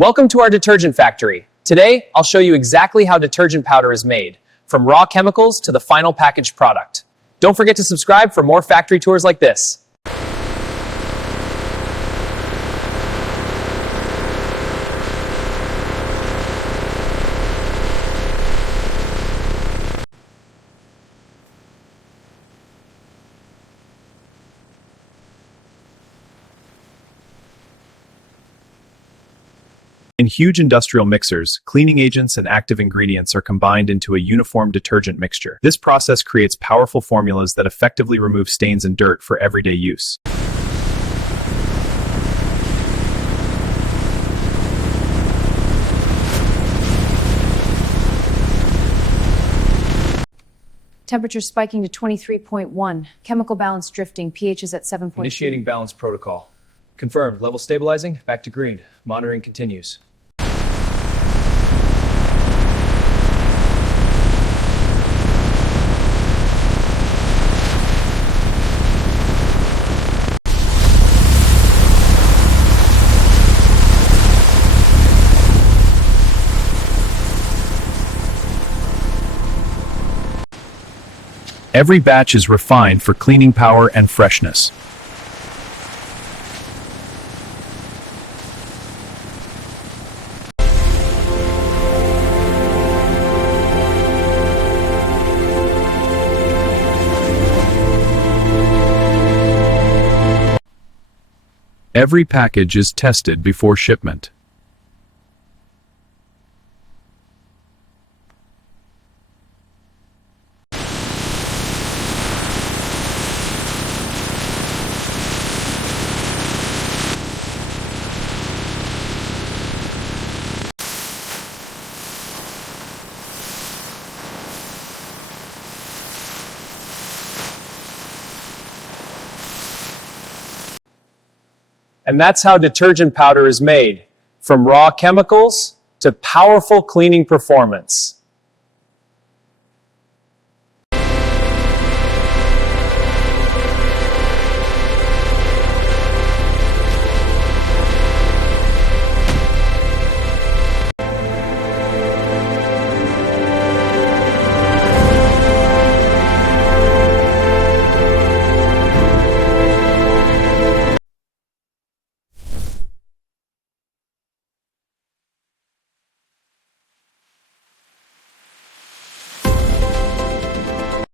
Welcome to our detergent factory. Today, I'll show you exactly how detergent powder is made, from raw chemicals to the final packaged product. Don't forget to subscribe for more factory tours like this. In huge industrial mixers, cleaning agents and active ingredients are combined into a uniform detergent mixture. This process creates powerful formulas that effectively remove stains and dirt for everyday use. Temperature spiking to 23.1. Chemical balance drifting. pH is at 7.2. Initiating balance protocol. Confirmed. Level stabilizing. Back to green. Monitoring continues. Every batch is refined for cleaning power and freshness. Every package is tested before shipment. And that's how detergent powder is made, from raw chemicals to powerful cleaning performance.